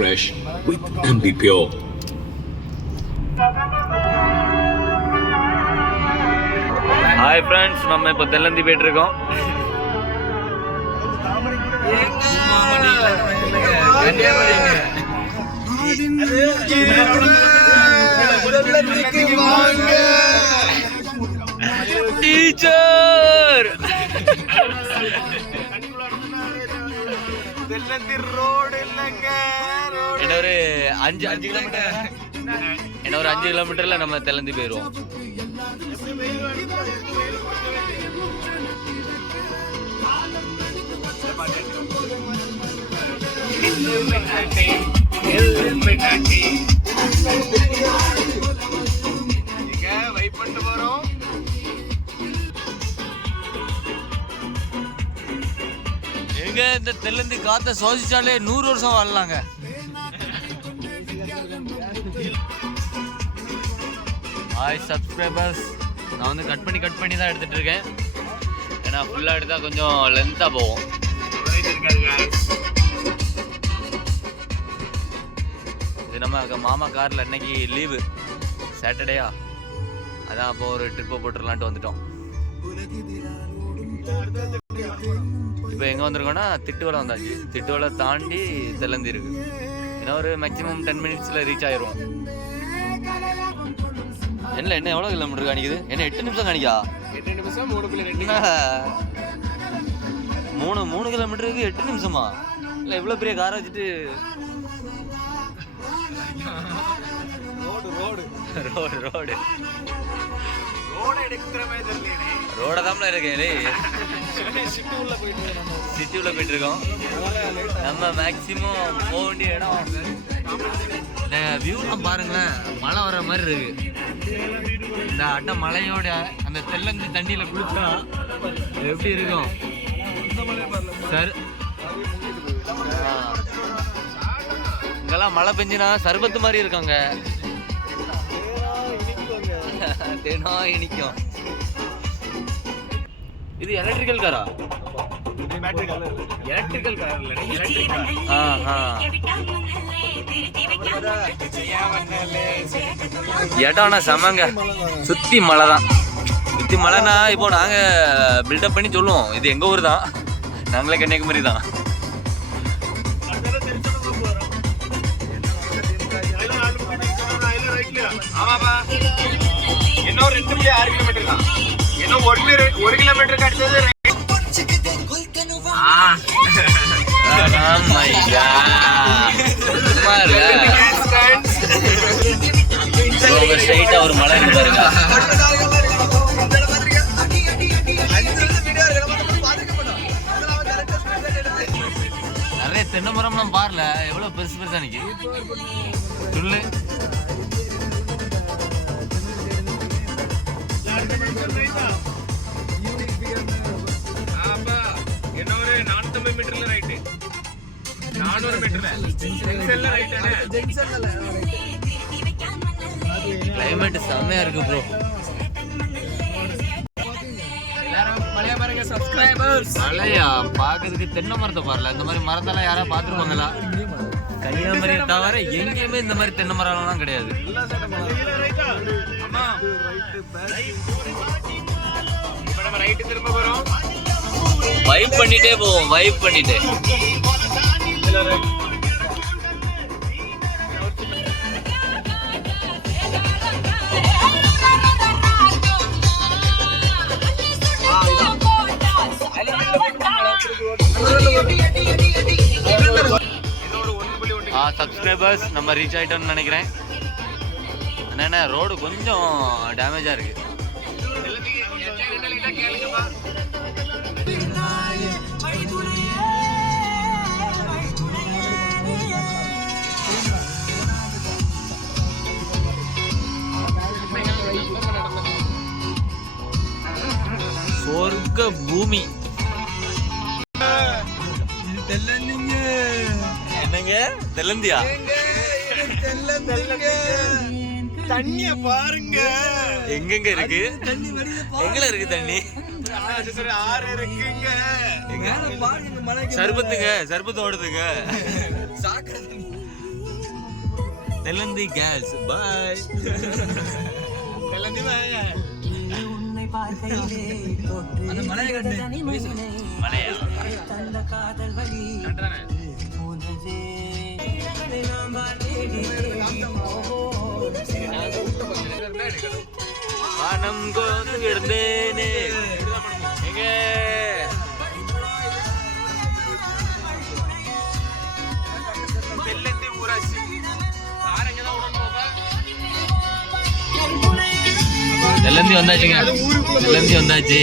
fresh with MB Pure. Hi friends, நம்ம இப்ப தெல்லந்தி போயிட்டு இருக்கோம். டீச்சர் தெல்லந்தி ரோடு இல்லங்க. இன்னொரு 5 கிலோமீட்டர், இன்னொரு 5 கிலோமீட்டர்ல நம்ம தெல்லந்தி போயிருவோம். வெயிட் பண்ணிட்டு போறோம். எங்க இந்த தெல்லந்தி காத்த சுவாசிச்சாலே 100 வருஷம் வாழலாங்க. ஹாய் சப்ஸ்கிரைபர்ஸ், நான் வந்து கட் பண்ணி தான் எடுத்துட்டு இருக்கேன். ஏன்னா ஃபுல்லா எடுத்தா கொஞ்சம் லென்த்தா போகும். இது நம்ம மாமா கார்ல இன்னைக்கு லீவு, சாட்டர்டேயா, அதான் அப்போ ஒரு ட்ரிப்பை போட்டுடலான்ட்டு வந்துட்டோம். இப்போ எங்கே வந்திருக்கோன்னா திட்டுவலை வந்தாச்சு. திட்டுவலை தாண்டி தெல்லந்தி இருக்கு. ஏன்னா ஒரு மேக்ஸிமம் 10 மினிட்ஸில் ரீச் ஆயிரும். என்ன எவ்வளோ கிலோமீட்டர் காணிக்குது? என்ன 8 நிமிஷம் காணிக்கா? 8 நிமிஷம் 3 கிலோமீட்டருக்கு 8 நிமிஷமா? இல்லை இவ்வளோ பெரிய காரை வச்சுட்டு ரோட தான் இருக்கேன். சிட்டி உள்ள போயிட்டு இருக்கோம். நம்ம மேக்சிமம் போக வேண்டிய இடம் இந்த வியூலாம் பாருங்களேன், மழை வர மாதிரி இருக்கு. இந்த அட்டை மலையோட அந்த தெல்லந்தி தண்ணியில குளிச்சா எப்படி இருக்கும் சார்? இங்கெல்லாம் மழை பெஞ்சுனா சர்பத்து மாதிரி இருக்காங்க. தேனா இனிக்கும். இது எலக்ட்ரிக்கல் காரா? எலக்ட்ரிக்கல் கார் இல்ல, இடம்னா செமங்க. சுத்தி மலை தான். சுத்தி மலைனா இப்போ நாங்க பில்டப் பண்ணி சொல்லுவோம் இது எங்க ஊர் தான், நாங்களே கன்னியாகுமரி தான். இன்னும் 2.6 கிலோமீட்டர் தான். இன்னும் 1 கிலோமீட்டருக்கு அடுத்தது. ஸ்ட்ரைட்டா ஒரு மலை இருக்கு பாருங்க. நிறைய தென்னை மரம்லாம் பாருல, எவ்வளவு பெருசு பெருசா நிக்கு. சொல்லு இன்னொரு 450 மீட்டர்ல ரைட், 400 மீட்டர்ல ஜங்ஷன்ல ரைட். கிளைமேட் செமையா இருக்கு ப்ரோ. எல்லாரும் மலையா பாருங்க சப்ஸ்கிரைபர்ஸ். மலையா பாக்கிறதுக்கு தென்னை மரத்தை பாருல. இந்த மாதிரி மரத்தெல்லாம் யாரா பாத்துருப்பாங்களா? கன்னியாகுமரியை தவிர எங்கேயுமே இந்த மாதிரி தென்னை மரம்லாம் கிடையாது. ரைட் திரும்ப வரோம். வைப் பண்ணிட்டே போவோம், வைப் பண்ணிட்டே. சப்ஸ்கிரைபர்ஸ் நம்ம ரீச் ஆயிட்டோம்னு நினைக்கிறேன். என்னென்ன ரோடு கொஞ்சம் டேமேஜா இருக்கு. சொர்க்க பூமி. என்னங்க தெல்லந்தியா? தண்ணிய பாருங்க எங்கெங்க இருக்கு. எங்கல இருக்கு தண்ணி? ஆறு இருக்குங்க. சர்பத்துங்க, சர்பத்து ஓடுதுங்க. தெல்லந்தி கேர்ள்ஸ் பாய். அந்த மலையை கண்டு மலையா வானம் கோந்து கிடந்தேனே எங்க தெல்லந்தி ஊராட்சி தெல்லந்தி வந்தாச்சுங்க. தெல்லந்தி வந்தாச்சு.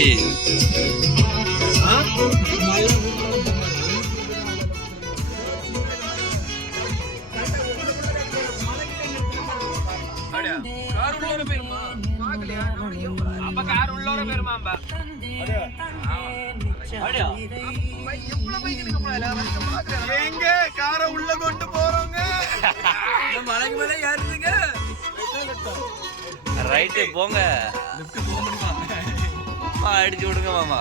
எங்க காரை உள்ள கொண்டு போறோங்க. மலைக்கு மேல யாருங்க ரைட்டு போங்க. அடிச்சு விடுங்க மாமா.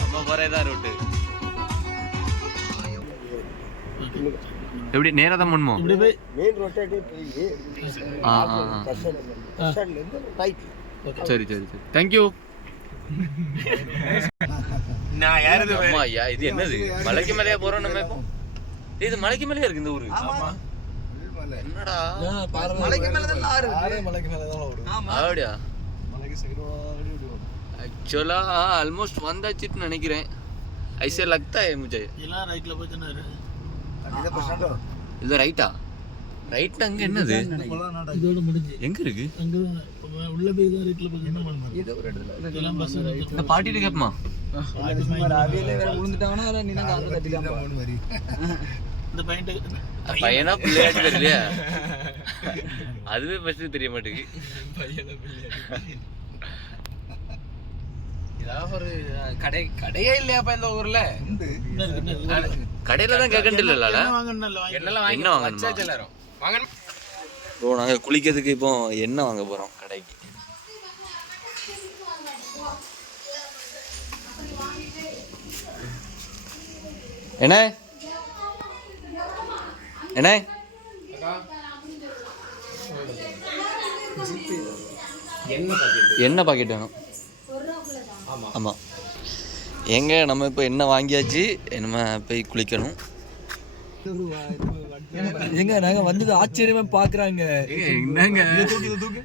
நம்ம போறேதான் ரூட்டு. எப்படி நேரா தான் பண்ணுமோ? சரி சரி சரி தேங்க்யூ. அம்மா ஐயா இது என்னது மலைக்கு மேலேயா போறோம் நம்ம இப்போ? இது மலைக்கு மேலேயே இருக்கு இந்த ஊரு. என்னடா மலைக்கு மேலதான் ஆறு மலைக்கு மேலதான் ஓடும். அப்படியா? एक्चुअली ऑलमोस्ट வந்தாச்சுன்னு நினைக்கிறேன். ऐसे लगता है मुझे. எல்லாம் ரைட்ல போய் தான இருக்கு. இது ரைட்டா? ரைட் அங்க என்னது? இதோட முடிஞ்சு. எங்க இருக்கு? அங்க உள்ள போய் தான் ரைட்ல போய் என்ன பண்ணணும்? இது ஒரு இடத்துல இதெல்லாம் பஸ் இந்த பாட்டிட்டு கேப்பமா? அவியல வேற விழுந்துட்டாங்கன்னா நீங்க அங்க தட்டிக்கலாம் வரி. இந்த பையனா பிள்ளையாட்டு தெரியலையா? அதுவே ஃபர்ஸ்ட் தெரிய மாட்டேங்குது. பையனா பிள்ளையாட்டு. ஒரு கடையே இல்லையாப்பா இந்த ஊர்ல? கடையில தான் கேட்கண்டு இல்ல. என்ன வாங்கணும்? ப்ரோ நாங்க குளிக்கிறதுக்கு இப்போ என்ன வாங்க போறோம் கடைக்கு. என்ன என்ன என்ன பாக்கெட் வேணும்? ஆமாம். எங்க நம்ம இப்போ என்ன வாங்கியாச்சு, நம்ம போய் குளிக்கணும். எங்க நாங்க வந்தது ஆச்சரியமா பாக்குறாங்க. என்னங்க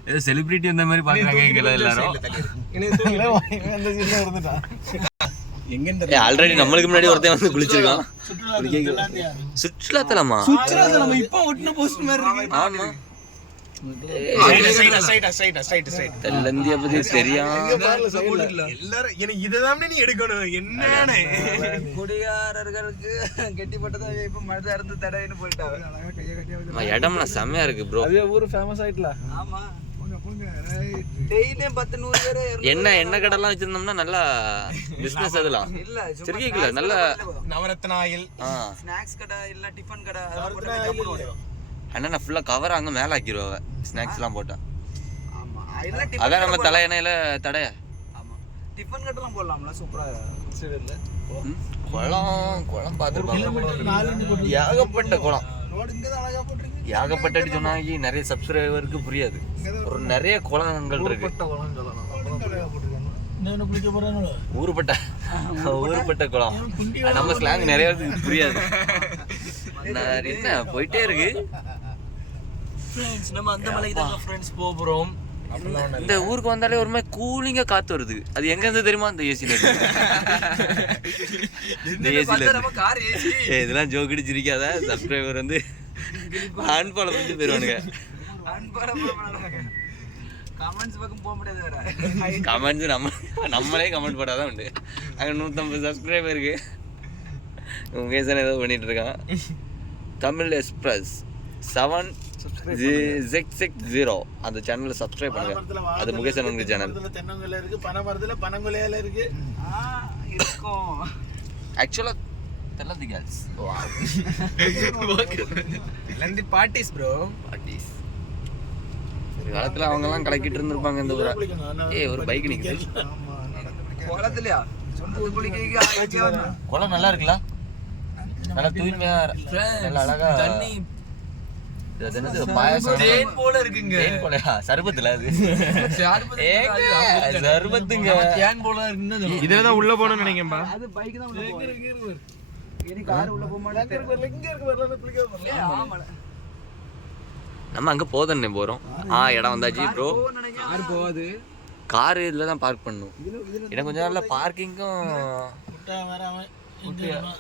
ஏதோ செலிபிரிட்டி அந்த மாதிரி பாக்குறாங்க எங்களை எல்லாரும். ஆல்ரெடி நம்மளுக்கு முன்னாடி ஒருத்தன் வந்து குளிச்சிருக்கான். சுற்றுலாத்தலமா? ஆமா. தெல்லந்திய பத்தி தெரியாம குடிகாரர்களுக்கு கெட்டிப்பட்டதான் இப்ப மழை இருந்து தடைன்னு போயிட்டாங்க. இடம்னா செம்மையா இருக்கு ப்ரோ. ஊரு ஃபேமஸ் ஆயிட்டல. ஆமா டெய்லியும் 10-100 பேர் என்ன கடைலாம் வச்சிருந்தோம்னா நல்லா பிசினஸ். அதெல்லாம் இல்ல சரிக்கல நல்ல நவரத்ன ஆயில், ஸ்நாக்ஸ் கடை இல்ல டிபன் கடை அண்ணா ஃபுல்லா கவர் அங்க மேல ஆக்கிடுவாங்க ஸ்நாக்ஸ் எல்லாம் போட்டா. அதான் நம்ம தலை எண்ணெயில தடைய. டிபன் கட்டெல்லாம் போடலாம்ல சூப்பரா. குளம் பார்த்துருப்பாங்க. ஏகப்பட்ட குளம். ஏகப்பட்டு சொன்னாங்க. நிறைய சப்ஸ்கிரைபருக்கு புரியாது. ஒரு நிறைய குளங்கள் இருக்கு. ஊருப்பட்ட குளம். நம்ம ஸ்லாங் நிறைய புரியாது. என்ன போயிட்டே இருக்கு. நம்ம அந்த மலைக்கு தான் ஃப்ரெண்ட்ஸ் போறோம். இந்த ஊருக்கு வந்தாலே ஒரு மாதிரி கூலிங்கா காத்து வருது. அது எங்க இருந்து தெரியுமா? இந்த ஏசில இதெல்லாம் ஜோக் அடிச்சிருக்காத. சப்ஸ்கிரைபர் வந்து ஆன் ஃபாலோ பண்ணிட்டு போயிருவானுங்க. கமெண்ட்ஸ் நம்மளே கமெண்ட் போட்டாதான் உண்டு. அங்கே 150 சப்ஸ்கிரைபருக்கு முகேசன் ஏதோ பண்ணிட்டு இருக்கான். தமிழ் எக்ஸ்பிரஸ் 760 அந்த சேனலை சப்ஸ்கிரைப் பண்ணுங்க. அது முகேசன் உங்க சேனல். தென்னங்குல இருக்கு, பனமரத்துல பனங்குலையில இருக்கு. ஆக்சுவலா தெல்லந்தி கேர்ள்ஸ். தெல்லந்தி பார்ட்டிஸ் ப்ரோ. பார்ட்டிஸ் காலத்துல அவங்க எல்லாம் கலக்கிட்டு இருந்திருப்பாங்க இந்த ஊரை. ஒரு பைக் நிக்குது குளத்துலயா? குளம் நல்லா இருக்குல்ல? நல்லா தூய்மையா, நல்லா அழகா. அது என்னது பாயாசம் தேன் போல இருக்குங்க. தேன் போலயா? சர்பத்துல அது. சர்பத்துங்க. தேன் போல இருக்குன்னு இதுல தான் உள்ள போகணும்னு நினைக்கிறேன்பா. அது பைக் தான் உள்ள போகும். இனி கார் உள்ள போக மாட்டேங்குது. இங்க இருக்கு வரல குளிக்க வரல. ஆமா. நம்ம அங்க போதன்னே போறோம். இடம் வந்தாச்சு ப்ரோ. கார் போகாது. கார் இதுல தான் பார்க் பண்ணணும். இடம் கொஞ்சம் நல்ல பார்க்கிங்கும்.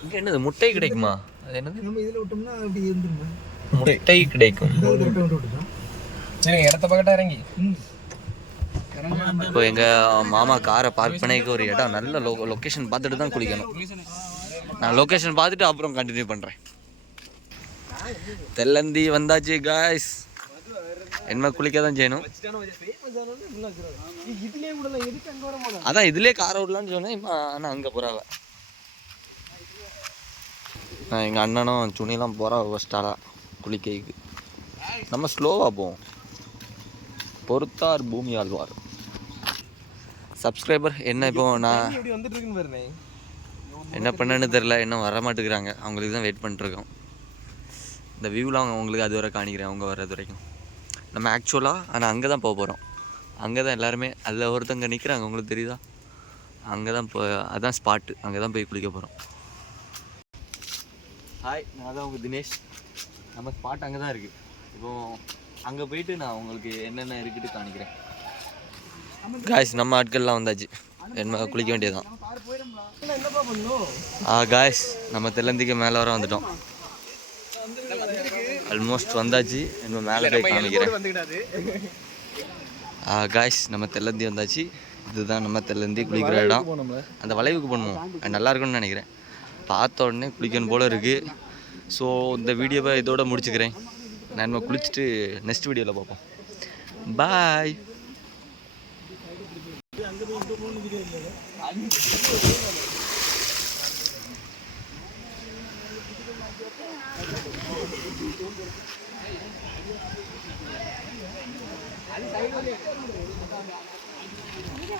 இங்க என்னது முட்டை கிடைக்குமா? அது என்னது? நம்ம இதுல விட்டோம்னா அப்படி இருந்துருங்க. முட்டை கிடைக்கும். சரி இடத்த பக்கட்டா இறங்கி. இப்போ எங்க மாமா காரை பார்க் பண்ணிக்க ஒரு இடம் நல்ல லொக்கேஷன் பார்த்துட்டு தான் குளிக்கணும். நான் லொக்கேஷன் பார்த்துட்டு அப்புறம் கண்டினியூ பண்றேன். தெல்லந்தி வந்தாச்சு காய்ஸ். என்ன குளிக்க தான் செய்யணும். அதான் இதுலயே காரை விடலான்னு சொன்னேன். ஆனால் அங்கே போறாவ. எங்கள் அண்ணனும் சுனிலாம் போகிறா ஃபஸ்ட்டாலா குளிக்கைக்கு. நம்ம ஸ்லோவாக போவோம். பொறுத்தார் பூமி ஆழ்வார். சப்ஸ்கிரைபர் என்ன இப்போ நான் என்ன பண்ணேன்னு தெரில. இன்னும் வர மாட்டேங்கிறாங்க. அவங்களுக்கு தான் வெயிட் பண்ணிட்டுருக்கோம். இந்த வியூலாம் அவங்களுக்கு அது வரை காணிக்கிறேன். அவங்க வர்றது வரைக்கும் நம்ம ஆக்சுவலாக ஆனால் அங்கே தான் போக போகிறோம். அங்கே தான் எல்லாருமே அதில் ஒருத்தங்க நிற்கிறாங்க. உங்களுக்கு தெரியுதா? அங்கே தான் அதான் ஸ்பாட்டு. அங்கே தான் போய் குளிக்க போகிறோம். ஹாய், நான் தான் உங்கள் தினேஷ். நம்ம ஸ்பாட் அங்கே தான் இருக்குது. இப்போது அங்கே போயிட்டு நான் உங்களுக்கு என்னென்ன இருக்குன்னு காணிக்கிறேன். காய்ஸ் நம்ம ஆட்கள்லாம் வந்தாச்சு. என்ன குளிக்க வேண்டியதுதான். காய்ஸ் நம்ம தெல்லந்திக்கு மேலே வர வந்துட்டோம். ஆல்மோஸ்ட் வந்தாச்சு. இன்னும் மேலே போய் காமிக்கிறேன். காய்ஸ் நம்ம தெல்லந்தி வந்தாச்சு. இதுதான் நம்ம தெல்லந்தி குளிக்கிற இடம். அந்த வளைவுக்கு பண்ணுவோம். நல்லா இருக்கும்னு நினைக்கிறேன். பார்த்த உடனே குளிக்கணும் போல் இருக்குது. ஸோ இந்த வீடியோவை இதோட முடிச்சுக்கிறேன். நான் நம்ம குளிச்சுட்டு நெக்ஸ்ட் வீடியோவில் பார்ப்போம். பாய்.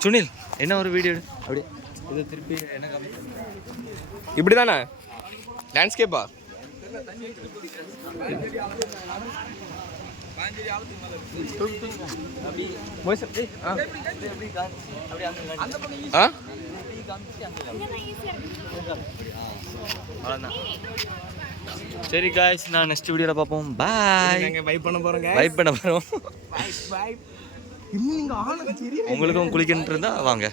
சுனில் என்ன ஒரு வீடியோ அப்படி இதை திருப்பி என்ன இப்படி தானே லேண்ட்ஸ்கேப்பா? சரி காய்ஸ், நான் நெக்ஸ்ட் வீடியோவில் பார்ப்போம். பாய். வைப் பண்ண போகிறோங்க. வைப் பண்ண போகிறோம். உங்களுக்கும் குளிக்கணுன்னு இருந்தால் வாங்க.